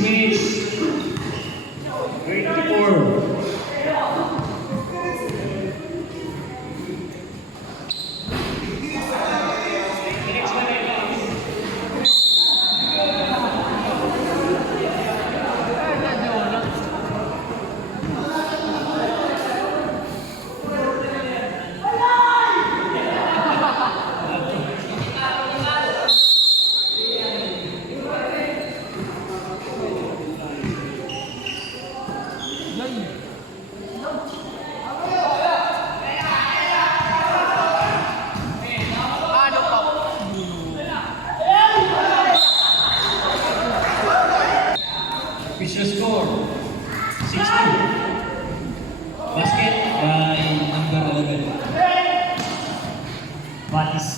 minutes. 24. Official score 6-2. Basket by number 11. Batis.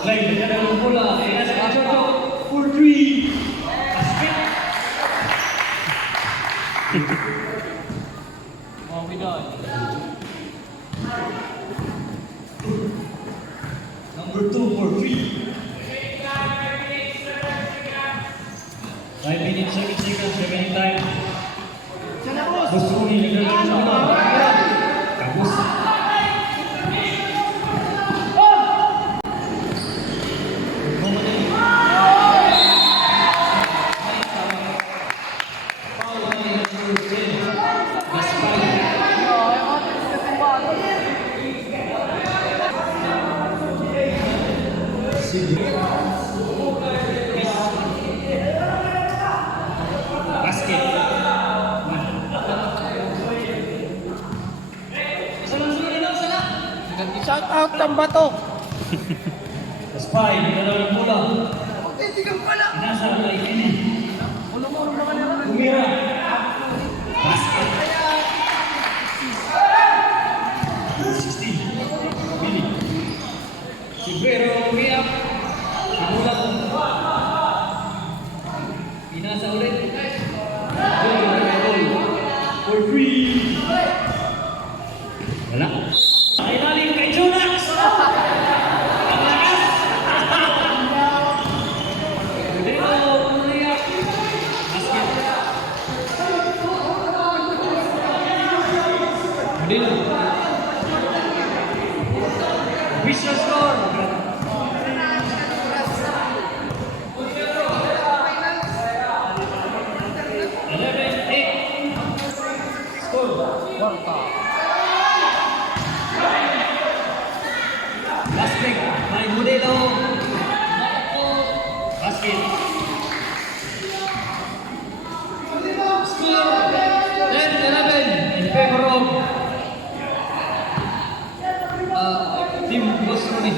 Clyde, nagkakaroon ng bola. Kaya sa Jojo for 3. Basket. Oh, we done. Number 2 for 3. 5 minutes, 7 seconds, remaining time. Gusto ko nilagay ng bola. Tapos. Basket. Shout out ng bato. Spy, nagdala ng bola. Magtitigang pala. Nasa kay Kenny. Ulong-ulong naman naman. Tumira. Basket. 16. Billy. Si Vero umiyak. Ibulat. Pinasa ulit. For 3. Wala. Kailalim kay Jonas. Ang lakas. Dito, umiyak. Basket. Dito. Visual score. 11-8. Score. Basket. May Modelo. Basket. Score 10-11 in favor of Team Bosroni.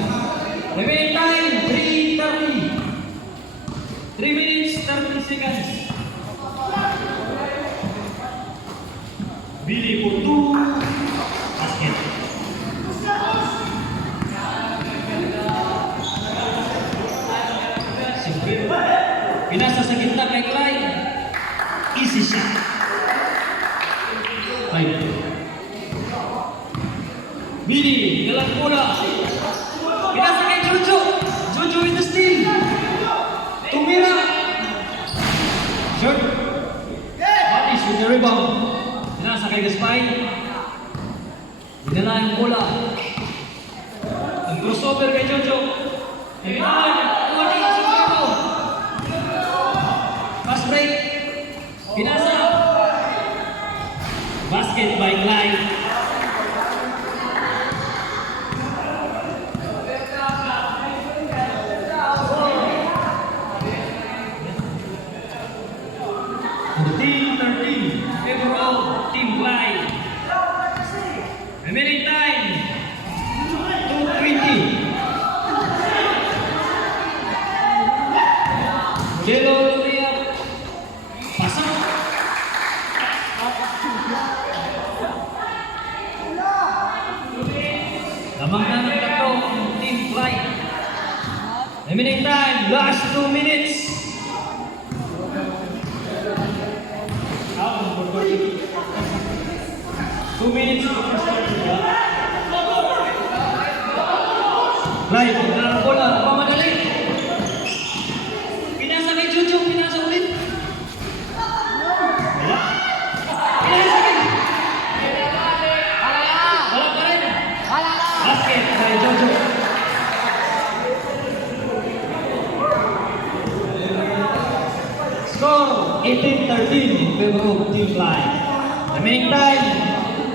Remaining time 3:30. 3 minutes 30 seconds. Billy for 2. Basket. Pinasa sa gitna kay Clyde. Easy shot. 5. Billy, galang bola. Pinasa kay Jojo. Jojo with the steal. Tumira. Shot. Batis with the rebound. Pinasa kay Gaspay. Dinala yung bola. Ang crossover kay Jojo. Fast break. Pinasa. Basket by Clyde. Team 13. Overall, Team Clyde. Remaining time 2:20. Modelo Luria. Pasok. Lamang na ng tatlo Team Clyde. Remaining time, last 2 minutes. 2 minutes to start. Right, bola, pamadali. Pinasa kay Jojo, pinasa ulit. 14-13 in favor of Team Fly. Remaining time,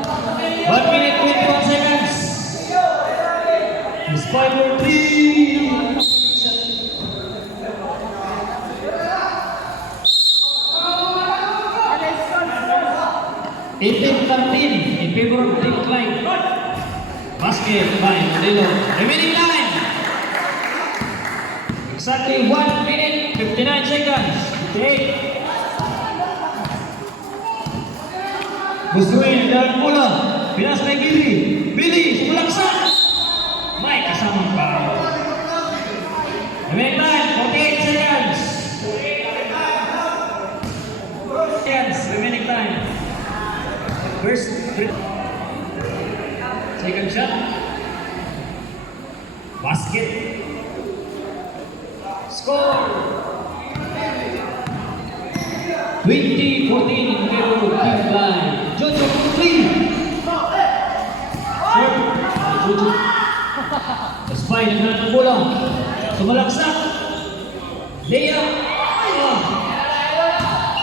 1 minute 21 seconds. It's 5-3. 18-13 in favor of Team Fly. Basket by Modelo. Remaining time, exactly 1 minute 59 seconds. 58. Gustuin dalam bola. Pinas kay Billy. Billy, sumulaksak. May kasamang foul. Remaining time, 48 seconds. Remaining time. First, second shot. Basket. Score. 20-14 in favor of Team Fly. Jojo for 3. Jojo. Despite naghanap ng bola. Sumalaksak. Layup.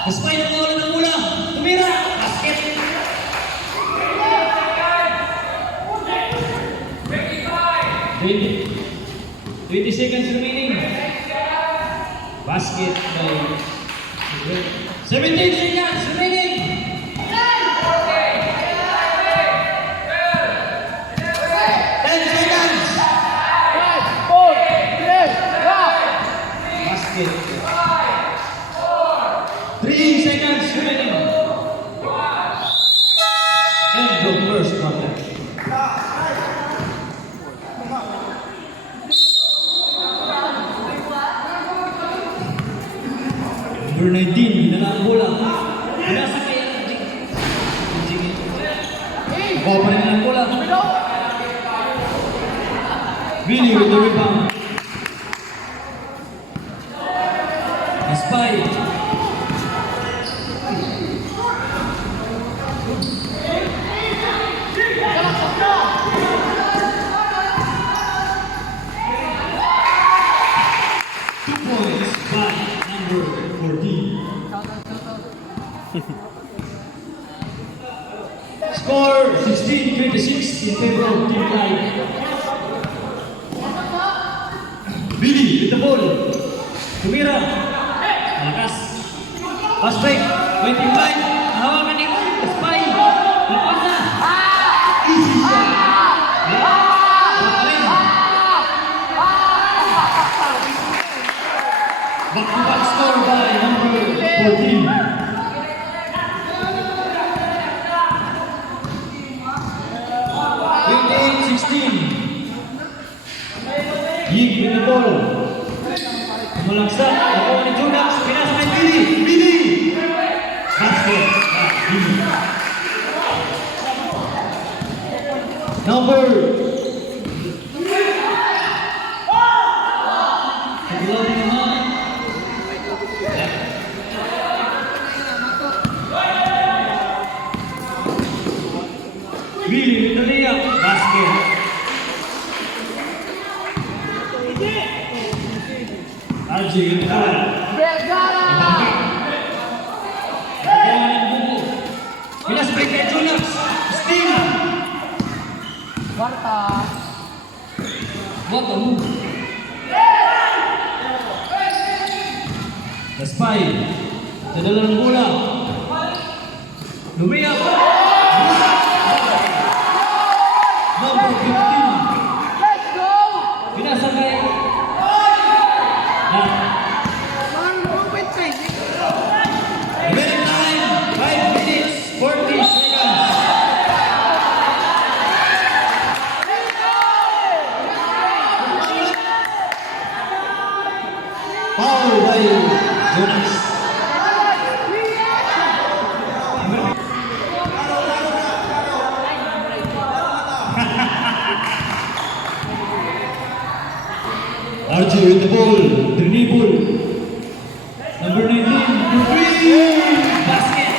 Despite nagawala ng bola. Tumira. Basket. 20 seconds remaining. Basket by 17 seconds remaining. 10 seconds. 5, 4, 3, Basket. 3 seconds remaining. End of first quarter. Number 19, dala ang bola. Pinasa kay Jing. Nakuha pa rin ang bola. Billy with the rebound. Spy. Two points by number 14. Score 16-26 in favor of Team Fly. Billy with the ball. Tumira. Malakas. Pass break. 25. Hawakan ni Spy. Lepas na. Easy shot. Back-to-back score by number 14. 16. Yig with the ball. Malaksak. Nakuha ni Junax. Pinasa kay Billy. Billy. Basket. Billy. Number. Pag-loading naman. Billy with the layup. Basket. RJ with the ball. Ibangkit. Kaya ng buko. Pinasbreak kay Junax. Steal. What a move. The Spy. Nadala ng bola. Lumiyak. Number 15. Pinasa kay remaining time 5 minutes 40 seconds. Foul by Jonas. RJ with the ball, dribble. Number 19, for 3, basket.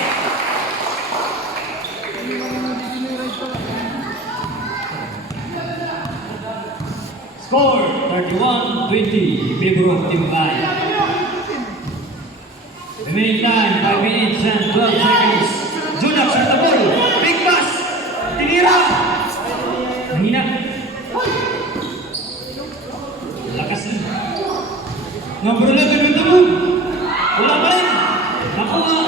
Score 31-20 in favor of Team Fly. Remaining time, 5 minutes and 12 seconds. Junak sa the ball. Big pass. Tinira. Mahina. Lakas rin. Number 11 with the move. Wala pa rin. Nakuha.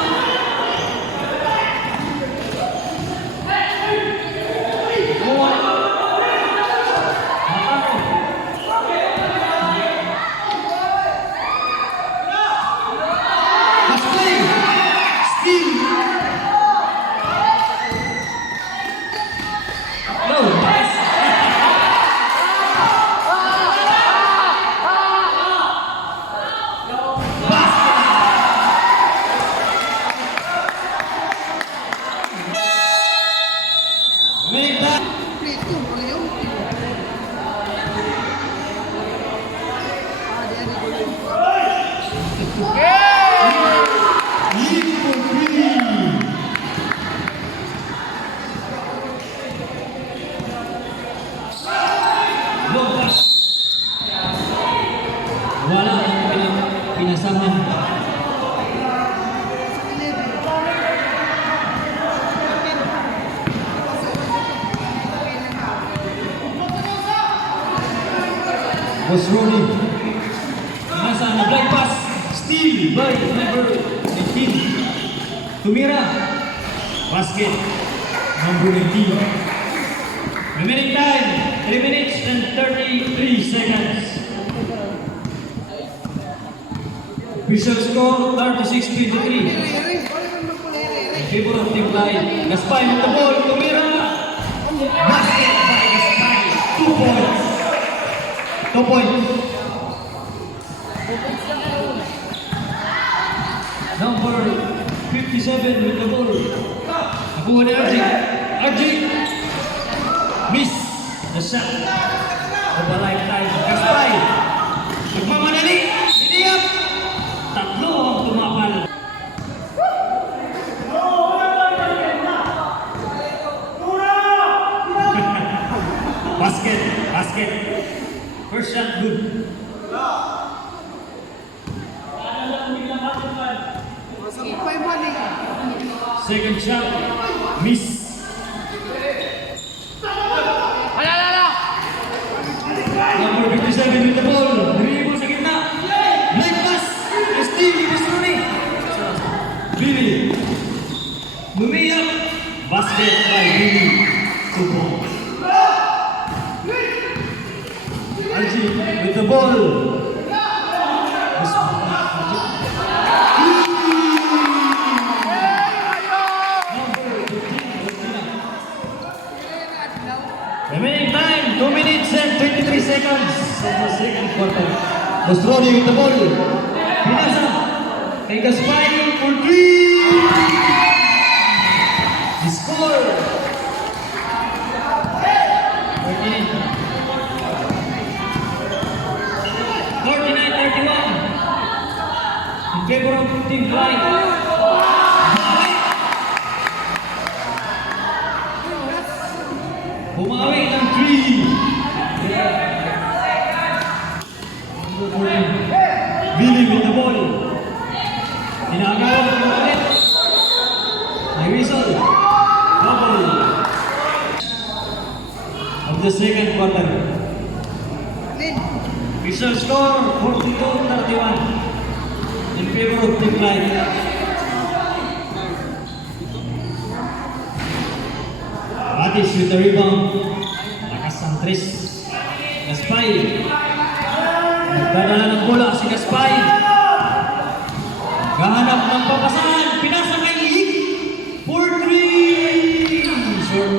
Wala ang pinasahan. Was rolling. Nasa na blind pass. Steal by number 18. Tumira. Basket. Number 19. Remaining time, 3 minutes and 33 seconds. Official score, 36-23. In favor of Team Light. Gaspay with the ball, Tumira. Basket by Gaspay. 2 points. 2 points. Number 57 with the ball. Nakuha ni RJ. RJ. Miss the shot of a lifetime. Gaspay. Nagmamadali. Hiniyap. Tatlo ang tumapal. Basket. Basket. First shot good. Second shot. Miss. Number 57 with the ball. Dribble sa gitna. Blind pass. Stevie Bistroni. Billy. Lumiyak. Basket by Billy. 2 points. Archie with the ball. Remaining time, 2 minutes and 23 seconds of the second quarter. Bistroni with the ball. Pinasa. Kay Gaspay for 3. The score. 49-31. In favor of Team Light. Bumawi ng 3. Billy with the ball. Inagawa ng ulit. May whistle. Double. Of the second quarter. Official score 42-31. In favor of Team Light. Matis with the rebound. Lakas ang Tris. Gaspay. Nagdadala ng bola si Gaspay. Gahanap ng papasahan. Pinasa kay Ig. For 3. Sure.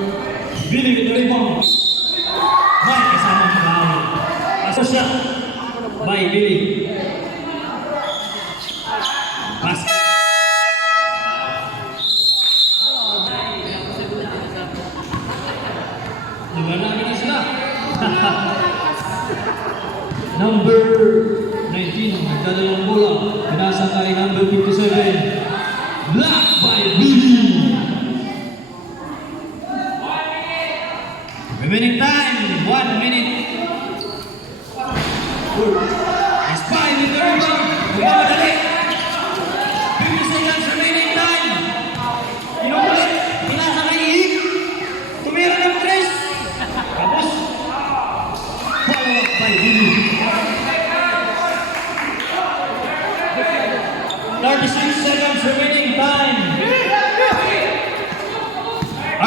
Billy with the rebound. May kasamang pagkakawin. Aso siya. By Billy. Basket. Number 19, nagdadala ng bola. Pinasa kay number 57. Block by Billy. Remaining time, 1 minute. Gaspay with the rebound. Bumadali. 57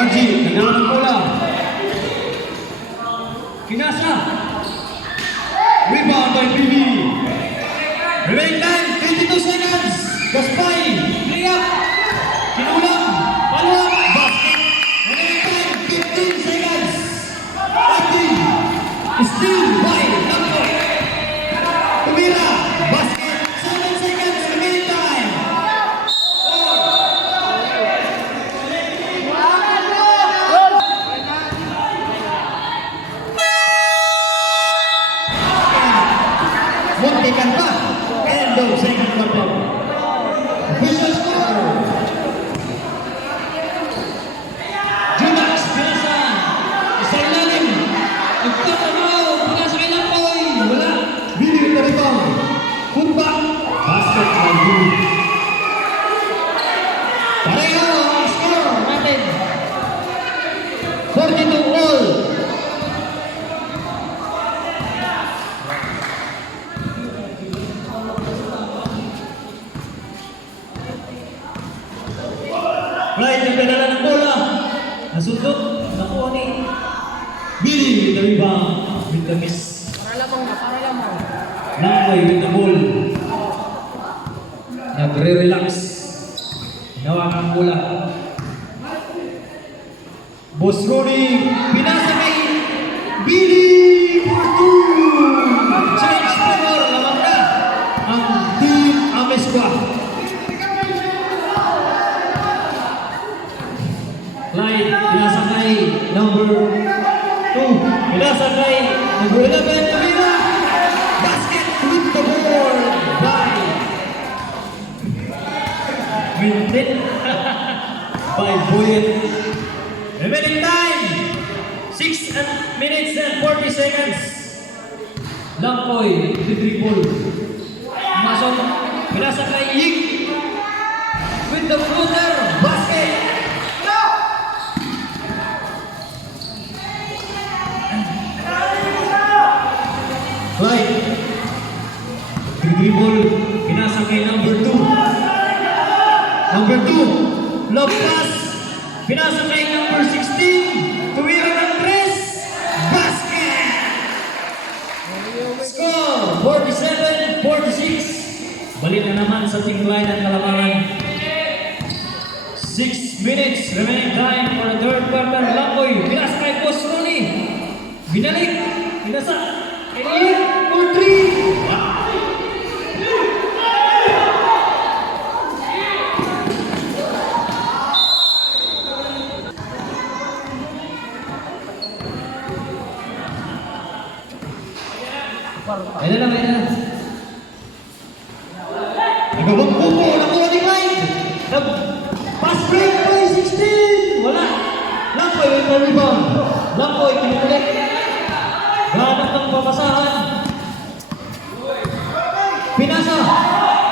RG, nagdala ng bola. Pinasa. Rebound by BB. Remaining time, 22 seconds. Gaspay, lay up. Kinulang, follow up, basket. Remaining time, 15 seconds. 14. Still by Lampo. Tumira, basket. 7 seconds, remaining time. 4. Muntikan pa. End of second quarter. Official score. Jumax, pinasa. Isa ilalim. Nagtatamaw. Pinasa kay Lampoy. Wala. Billy with the rebound. Putback. Basket by Billy. Pareho ang score natin. 42 all. Right, nagdadala ng bola. Nasundot. Nakuha ni Billy with the rebound. With the miss. Para lamang. Lampoy with the ball. Nagre-relax. Hinawakan ang bola. Boss Ronnie, pinasa kay Billy for 2. Change score. Lamang na ang Team Amesqua. Clyde, pinasa kay number 2. Pinasa kay number 11, Tumira. Basket with the board by Mintin. By Boyet. Remaining time, 6 minutes and 40 seconds. Lampoy, the dribble. Masok, pinasa kay Ying. With the floater, basket. Right. Dribble, pinasa kay number 2. Number 2, lob pass. Pinasa kay number 16. Tumira ng 3. Basket! Score, 47-46. Balik na naman sa Team Clyde at Kalamangan. 6 minutes remaining time for the third quarter. Lampoy, pinasa kay Boss Ronnie. Binalik, pinasa. Elliot for 3. Wow. Ayan na. Nagawang kuko, nakuha ni Clyde. Pass break by 16. Wala. Lampoy with the rebound. Lampoy, kinukulik. Ganap ng papasahan. Pinasa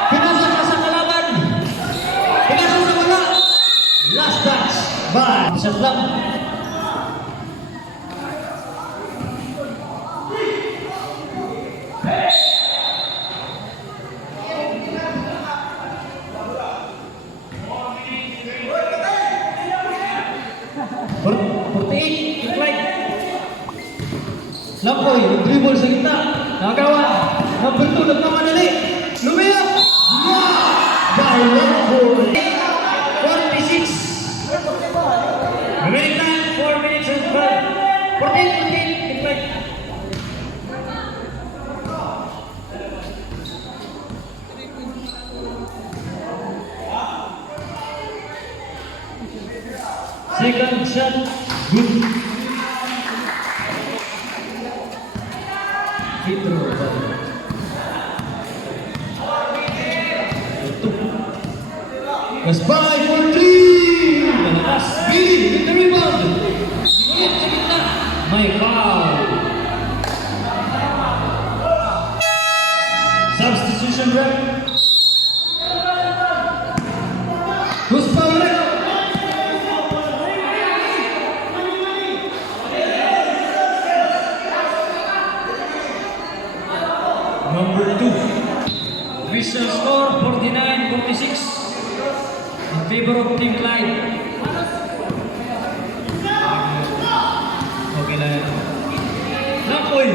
pa sa kalaban. Pinasa sa wala. Last touch. Bye. Shot lang. Lampoy, dribble sa gitna. Nagawa. Number 2, nagmamadali. Lumiyap. By Lampoy. 46. Remaining time, 4 minutes and 12. 14. Second shot. Good. Gaspay for 3! Nalakas, Billy with the rebound. Sinulit sa gitna. May foul. Substitution rep. Who's foul rep? Number 2. Official score 49-46 in favor of Team Clyde. Kailan. Lampoy.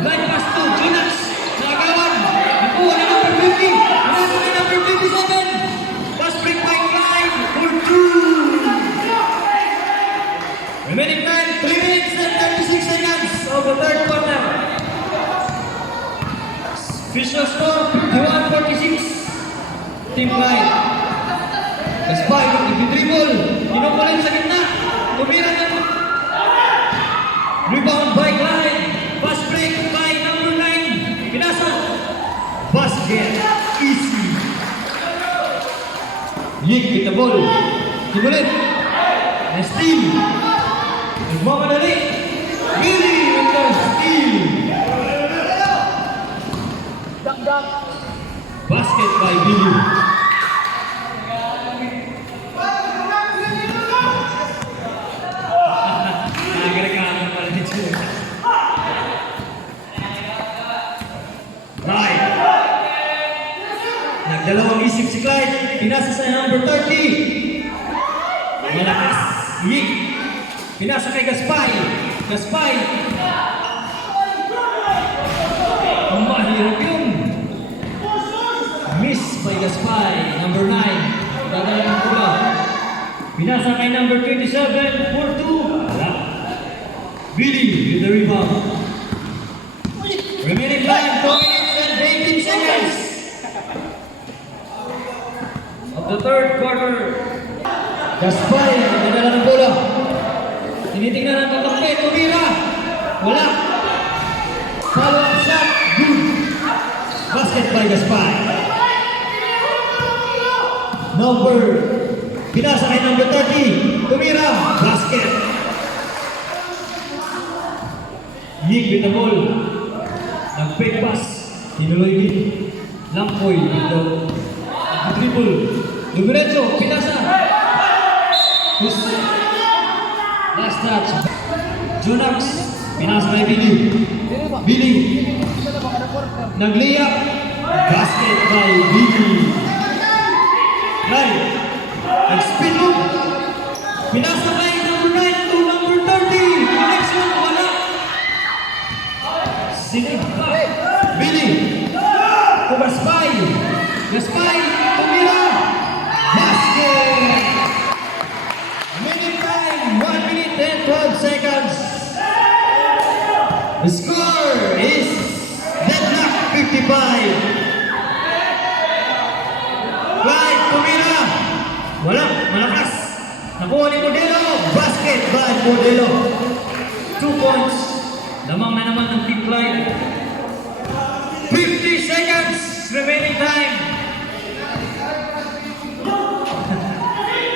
Line pass to Jonas. Nakagawan. Nakuha na number 50. Nakuha na number 57. Pass break by Clyde for 2. Remaining time, 3 minutes and 36 seconds of the third quarter. Official score, 51-46. Team Clyde. Gaspay, nag-dribble. Inukulit sa gitna. Tumira ng rebound by Clyde. Pass break by number 9. Pinasa. Basket. Easy. Yik with the ball. Kimulit. And steal. Nagmamadali. Billy with the steal. Basket by Billy. Nagreklamo pala dito. Right. Nagdalawang isip si Clyde. Pinasa sa number 30. Malakas. Yik. Pinasa kay Gaspay. Gaspay. Ang mahirap yun. Miss by Gaspay. Number 9. Dadala ng pula. Pinasa kay number 27. 4-2. Wala. Billy with the rebound. Remaining time. 2 minutes and 18 seconds. Of the third quarter. Gaspay. Dadala ng pula. Tinitingnan ang kakampi. Tumira. Wala. Follow-up shot. Good. Basket by Gaspay. Pinasa kay number 30. Tumira. Basket. Yik with the ball. Nag-fake pass. Tinuloy din. Lampoy with the dribble. Dumiretso. Pinasa. Last touch. Junax. Pinasa kay Billy. Billy. Nag-layup. Basket by Billy. Right. Nag-spin loop. Pinasa kay number 9 to number 30. Connection. Wala. Sinig pa. Billy. To Gaspay. Gaspay. Tumira. Basket. Minute time. 1 minute and 12 seconds. The score is deadlock 55. Clyde, tumira. Wala, malakas. Nakuha ni Modelo. Basket by Modelo. 2 points. Lamang na naman ng Team Clyde. 50 seconds remaining time.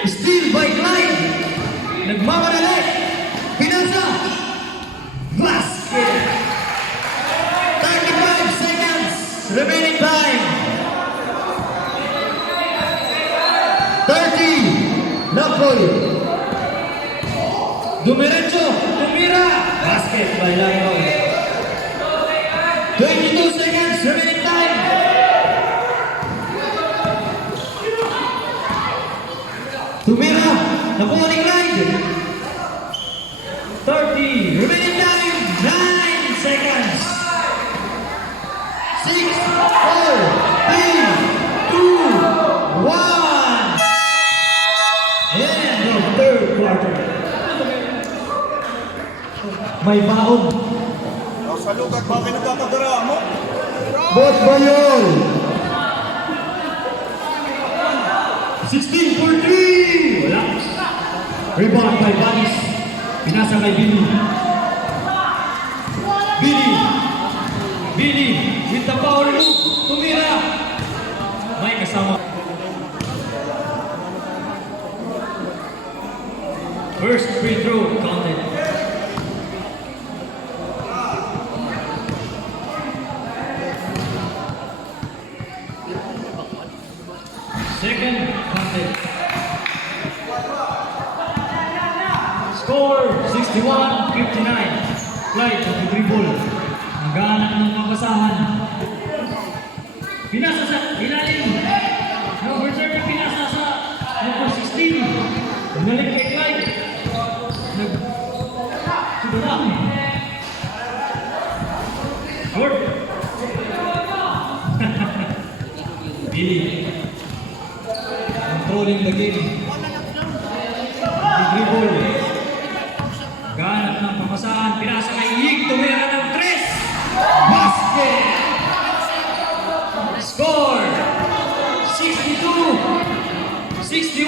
Steal by Clyde. Nagmamadali. Pinasa. Basket. 35 seconds remaining time. 30. Lampoy. Dumiretso. Tumira. Basket by Lampoy. 22 seconds remaining time. Tumira. Nakuha ni Clyde. 30. Remaining time. 9 seconds. 6, 4, 3, 2, 1. End of third quarter. May baon. Sa lugar, bakit nagkakagara mo? Boss Bayol. 16 for 3. Wala. Rebound by Banis. Pinasa kay Billy. Billy. Billy with the power move. Tumira. May kasama. First free throw counted. Second counted. Score 61-59. Clyde at dribble. Naghahanap ng mabasahan. Pinasa sa ilalim. Number 30 pinasa sa number 16. Bumalik kay Clyde. Nag-tubara. Billy. Controlling the game. Dribble. Ganap ng pamasahan. Pinasa kay Yig. Tumira ng 3. Basket! Score! 62-61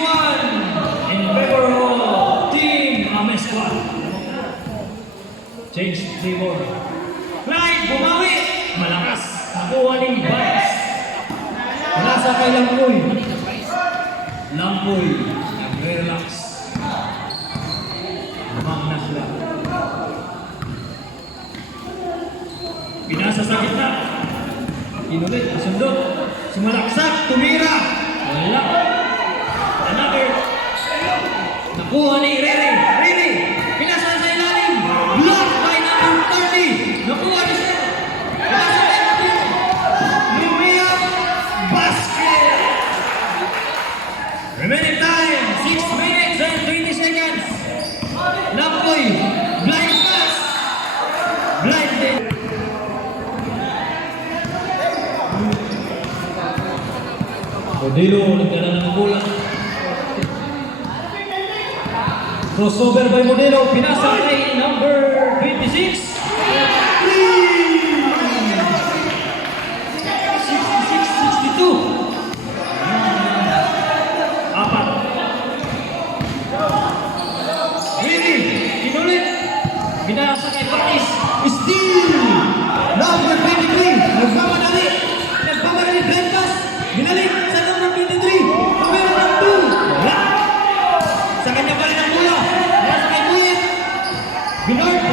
in favor of Team Amesquad. Change flavor. Clyde bumawi. Malakas. Nakuha ni Baez. Nasa kay Lampoy. Lampoy. Nagre-relax. Magnas lang. Pinasa sa gitna. Inulit. Sundot. Sumalaksak. Tumira. Wala. Another. Nakuha ni Rere. Rere. Pinasa sa ilalim. Blocked by number 30. Nakuha ni Sir. Pinasa sa ilalim. Lumia. Basket. Remaining time. 6 minutes and 20 seconds. Lampoy. Blind pass. Blinded. Modelo. Nagdala ng bola. Crossover by Modelo. Pinasa kay number 26. 66-62. Apat. Really? Inulit. Pinasa kay Patis. Steal! Number 23. Nagpamadali. Nagpamadali. Blentas. Binalik sa number 23. Number 2. Wala. Sa kanya pa rin ang bola. Nasa kay Boyet. Binord.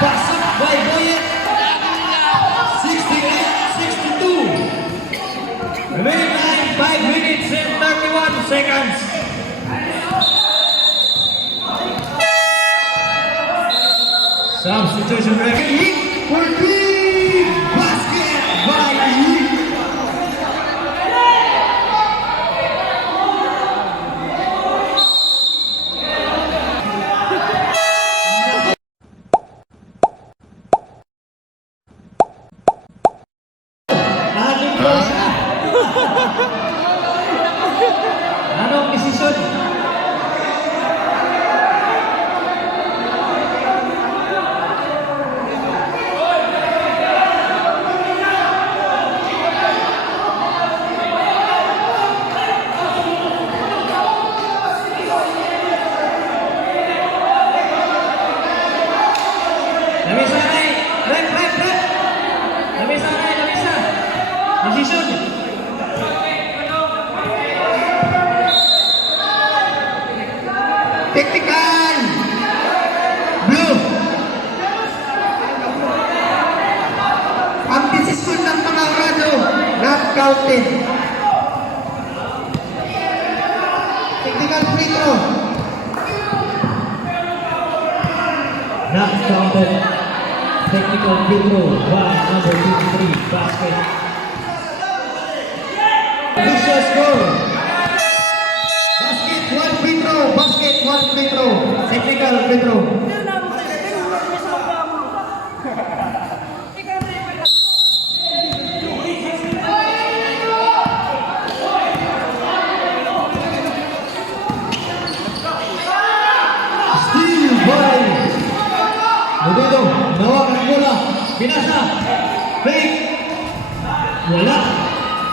Pasok by Boyet. 68-62. Remaining time 5 minutes and 31 seconds. Substitution ready. For three. Basket by Heat. Anong desisyon? Lamisa na eh! Rep! Lamisa na eh! Lamisa! Desisyon! Technical! Blue! Ang desisyon ng mga Orado, not counted. Technical free throw. Not counted. Technical free throw by number 23 basket. Official score. Basket, 1 free throw. Basket, 1 free throw. Technical free throw. Steal by Modelo. Nawag ang bola. Pinasa. Fake. Wala.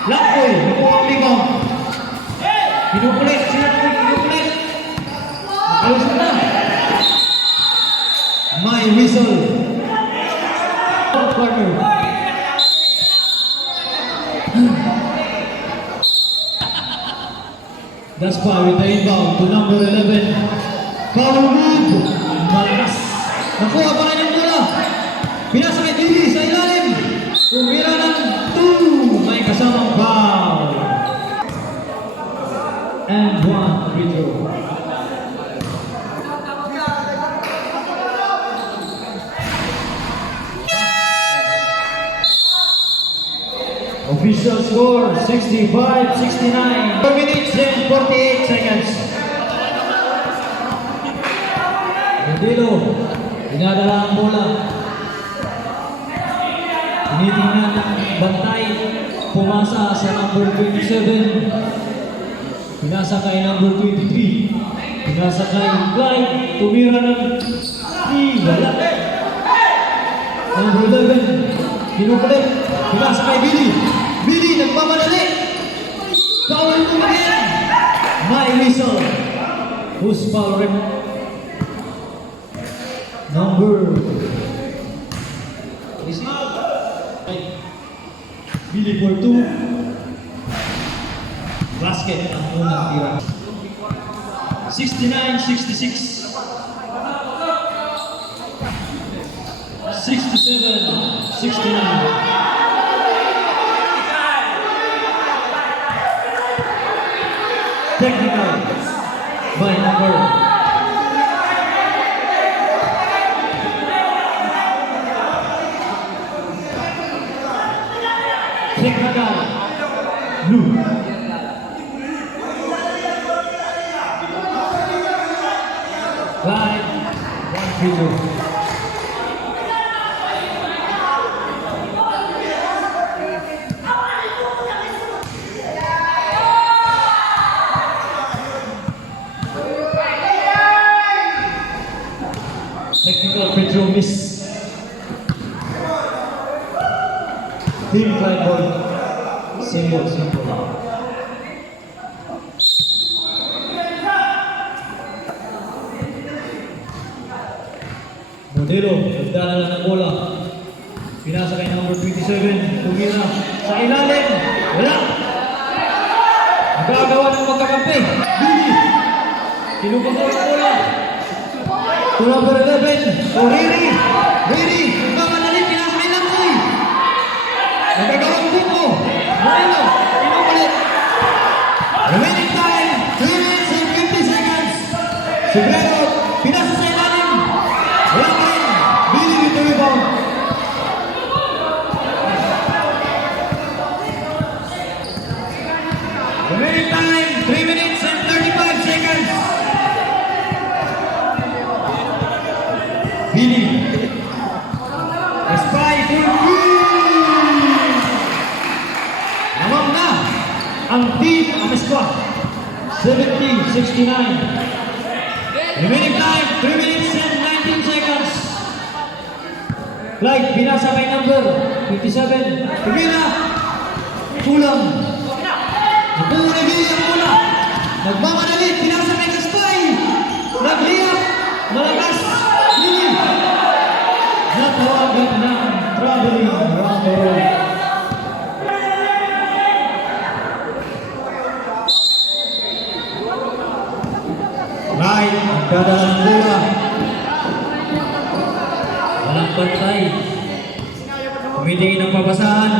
Lampoy. Nakuha ang rebound. Pinupulit. Pinupulit. Ayos na. May whistle. Corner. That's why with the inbound to number 11. Foul move. Malakas. Nakuha pa rin ang bola. Pinasa kay Dili sa ilalim. Tumira ng 2. May kasamang foul. And 1 free throw. Official score 65-69. 4 minutes and 48 seconds. Modelo, dinadala ang bola. Tinitingnan ng bantay pumasa sa number 27. Pinasa kay number 23. Pinasa kay Clyde. Tumira ng wala. Number 11. Kinukulit. Pinasa kay Billy. Billy nagmamadali. Foul mo again. My whistle. Who's foul rin? Number. Is it? Billy for 2. Basket ang unang tira. 69-66. 67-69. Technical by number. Technical blue. Right, 1-3-2. Technical free throw miss. Team Clyde ball. Simple. Modelo, nagdala lang ng bola. Pinasa kay number 27. Tumira sa ilalim. Wala. Nagagawa ng magkakampi. Billy. Kinukuha ng bola. To number 11. To Riri. Riri. Nagmamadali. Pinasa kay Lamboy. Nagagawa ng buko. Moreno. Kinukulit. Remaining time. 3 minutes and 50 seconds. Sobrero. Pinasa sa ilalim. Wala pa rin. Billy with the rebound. Remaining time, 3 minutes and 35 seconds. Billy. Espy for three. Namang na ang team Amesqua. 70-69. Remaining time, 3 minutes and 19 seconds. Clyde, binasa kay number 57. Tumira. Kulang. Nakuha ni Billy ang bola. Nagmamadali. Binasa kay Gaspay. Nagliyap. Malakas. Billy. Natawagan ng traveling around the world. Right, ang dadala ng bola. Walang pantay. Kumitingin ang pabasahan.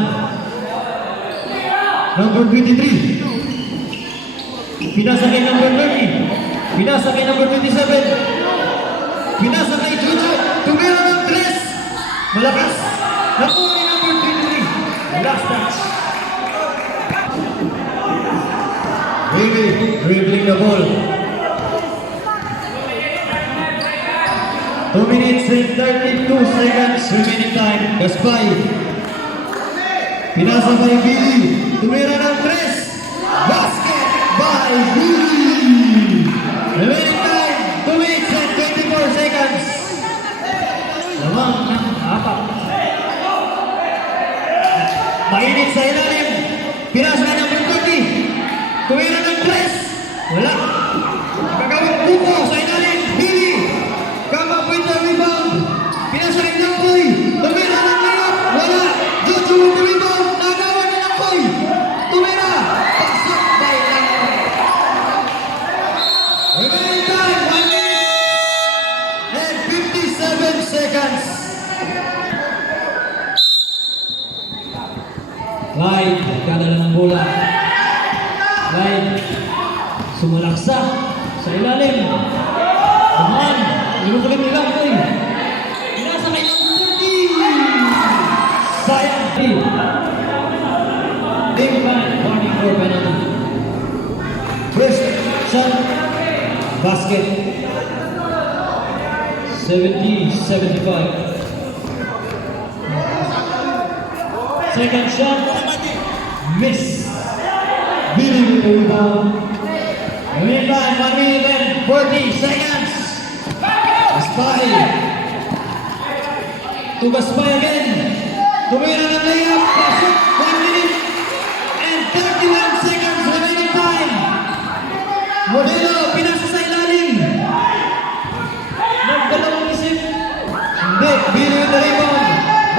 Number 23. Pinasa kay number 30. Pinasa kay number 27. Pinasa kay Juno. Tumira ng 3. Malakas. Nakuha ni number 23. Last touch. Riri dribbling the ball. 2 minutes and 32 seconds remaining time. Gaspay. Pinasa kay Billy. Tumira ng 3. Basket by Billy. Remaining time. 2 minutes and 24 seconds. Lamang ng 4. Mainit sa ilalim. Pinasa kay number 30. Tumira ng 3. Wala. Nakagawang buko sa ilalim. Billy. Come up with the rebound. Pinasa kay Lamboy. Tumira ng layup. Wala. Jojo with the rebound. Nagawa ni Lamboy. Tumira. Pasok by Lamboy. Remaining time. 1 minute and 57 seconds. Clyde. Nagkadala ng bola. Clyde. Sumalaksa sa ilalim. Naman. Inukulit ni Lamboy. Pinasa kay number 30. Sayang. Team Clyde warning for penalty. First shot. Basket. 70-75. Second shot. Miss. Billy with the rebound. Meantime, 1 minute and 40 seconds. Gaspay. To Gaspay again. Tumira ng layup. Pasok. 1 minute and 31 seconds remaining time. Modelo, pinasa sa ilalim. Nagdalawang isip. Hindi. Billy with the rebound.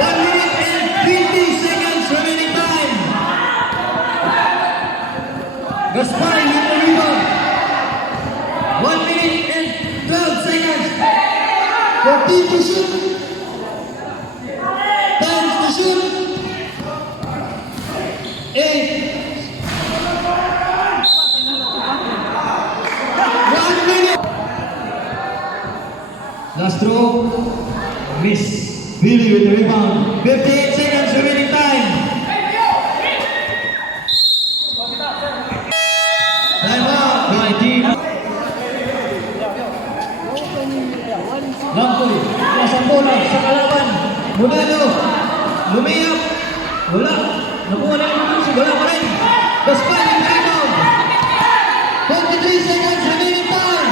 1 minute and 20 seconds remaining time. Gaspay with the rebound. 1 minute and 12 seconds. 14 to shoot. 10 to shoot. 8. 1 minute. Last throw. Miss. Billy with the rebound. 58 seconds remaining time. Time out by team. Lampoy, pasang bola sa kalaban. Modelo, lumiyap. Wala. Nakuha na yung puso. Wala pa rin. Gaspay with the rebound. 43 seconds remaining time.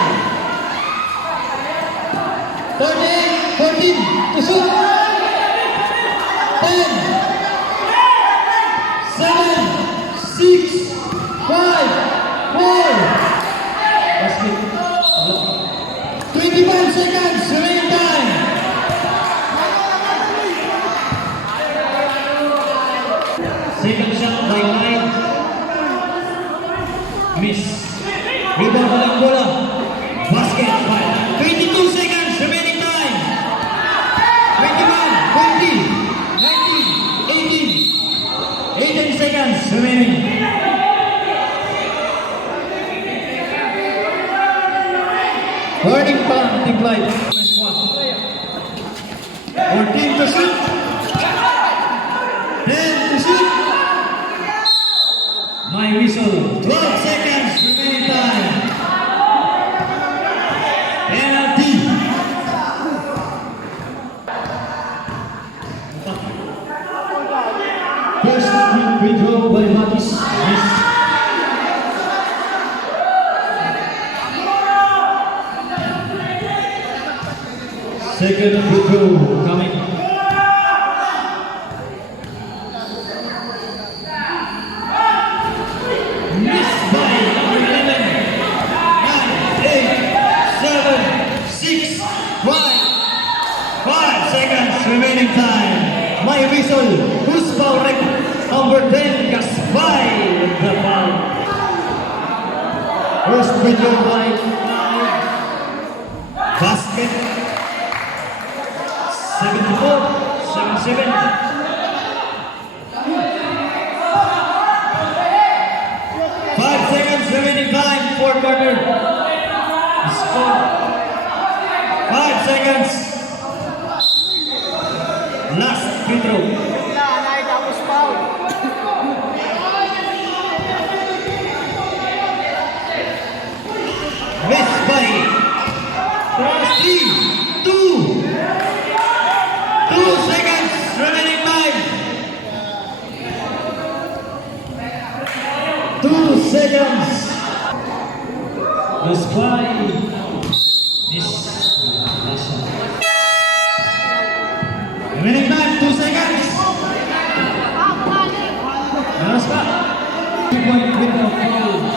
38, 14 to shoot. 10, 7, 6, 5, 4. Basket. 25 seconds remaining time. Second shot by Knight. Miss. Rebound walang bola. Basket by 22 seconds remaining time. 21, 20, 19, 18 seconds remaining. Warning pa lang, team light. Miss 1. 14 to shoot. 10 to shoot. My whistle. 12 seconds remaining time. Penalty. First free throw by Matis. Miss. Second free throw coming. Missed by number 11. 9, 8, 7, 6, 5 seconds remaining time. My whistle. Who's foul rec? Number 10, Gaspay with the foul. First free throw by basket. 74, 77. 5 seconds remaining time, fourth quarter. Score. 5 seconds. Last free throw. Missed by 3, 2. 2 seconds remaining time. 2 seconds. The spy. Miss. Remaining time 2 seconds. Last spot. 2-point window foul.